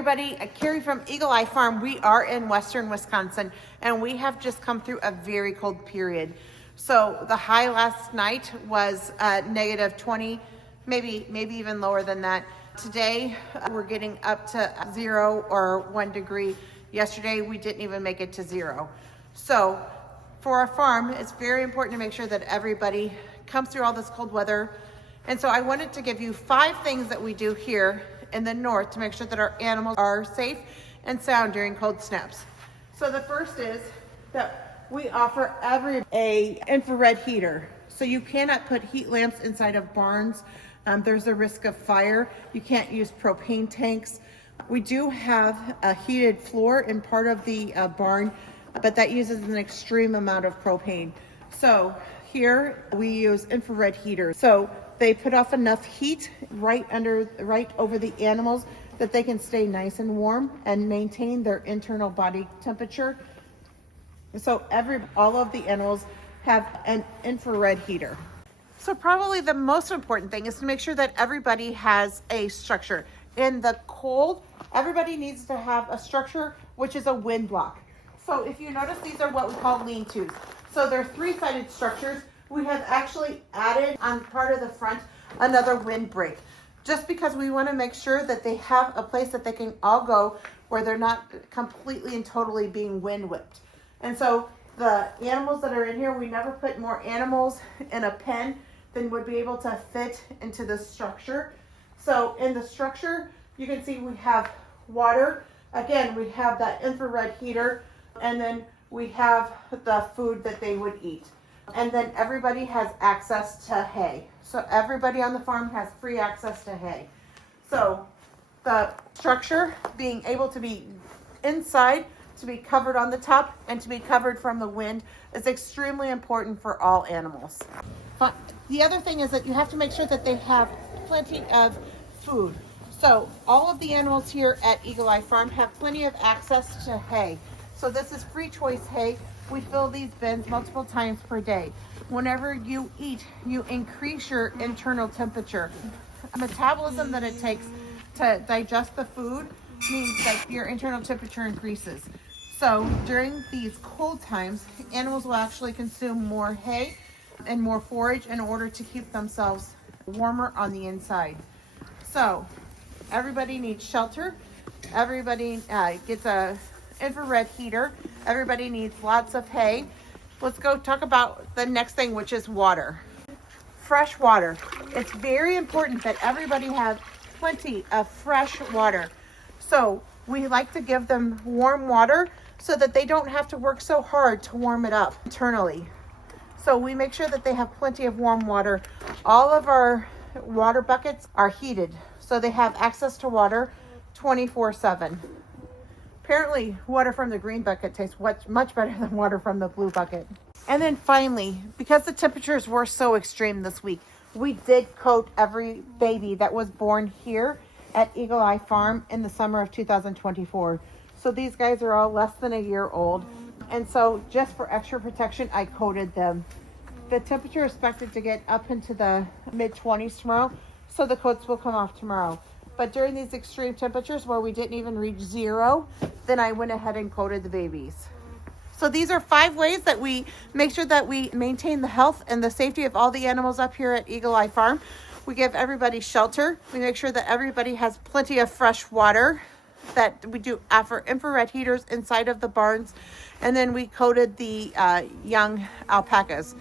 everybody, Carrie from Eagle Eye Farm. We are in western Wisconsin and we have just come through a very cold period. So the high last night was negative 20, maybe even lower than that. Today we're getting up to 0 or 1 degree. Yesterday we didn't even make it to 0. So for our farm, it's very important to make sure that everybody comes through all this cold weather. And so I wanted to give you 5 things that we do here in the north to make sure that our animals are safe and sound during cold snaps. So the first is that we offer a infrared heater. So you cannot put heat lamps inside of barns. There's a risk of fire. You can't use propane tanks. We do have a heated floor in part of the barn, but that uses an extreme amount of propane. So here we use infrared heaters. So they put off enough heat right over the animals that they can stay nice and warm and maintain their internal body temperature. So all of the animals have an infrared heater. So probably the most important thing is to make sure that everybody has a structure. In the cold, everybody needs to have a structure, which is a wind block. So if you notice, these are what we call lean-tos. So they're 3-sided structures. We have actually added on part of the front another windbreak, just because we want to make sure that they have a place that they can all go where they're not completely and totally being wind whipped. And so the animals that are in here, we never put more animals in a pen than would be able to fit into the structure. So in the structure, you can see we have water. Again, we have that infrared heater, and then we have the food that they would eat. And then everybody has access to hay. So everybody on the farm has free access to hay. So the structure being able to be inside, to be covered on the top, and to be covered from the wind is extremely important for all animals. But the other thing is that you have to make sure that they have plenty of food. So all of the animals here at Eagle Eye Farm have plenty of access to hay. So this is free choice hay. We fill these bins multiple times per day. Whenever you eat, you increase your internal temperature. The metabolism that it takes to digest the food means that your internal temperature increases. So during these cold times, animals will actually consume more hay and more forage in order to keep themselves warmer on the inside. So everybody needs shelter. Everybody gets a infrared heater. Everybody needs lots of hay. Let's go talk about the next thing, which is water. Fresh water. It's very important that everybody have plenty of fresh water. So we like to give them warm water so that they don't have to work so hard to warm it up internally. So we make sure that they have plenty of warm water. All of our water buckets are heated, so they have access to water 24/7. Apparently, water from the green bucket tastes much better than water from the blue bucket. And then finally, because the temperatures were so extreme this week, we did coat every baby that was born here at Eagle Eye Farm in the summer of 2024. So these guys are all less than a year old. And so just for extra protection, I coated them. The temperature is expected to get up into the mid-20s tomorrow, so the coats will come off tomorrow. But during these extreme temperatures where we didn't even reach 0, then I went ahead and coated the babies. So these are 5 ways that we make sure that we maintain the health and the safety of all the animals up here at Eagle Eye Farm. We give everybody shelter. We make sure that everybody has plenty of fresh water, that we do offer infrared heaters inside of the barns. And then we coated the young alpacas.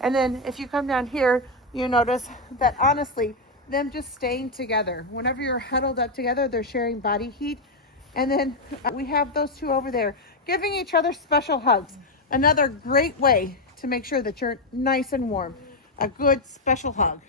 And then if you come down here, you notice that honestly, them just staying together. Whenever you're huddled up together, they're sharing body heat. And then we have those 2 over there giving each other special hugs. Another great way to make sure that you're nice and warm. A good special hug.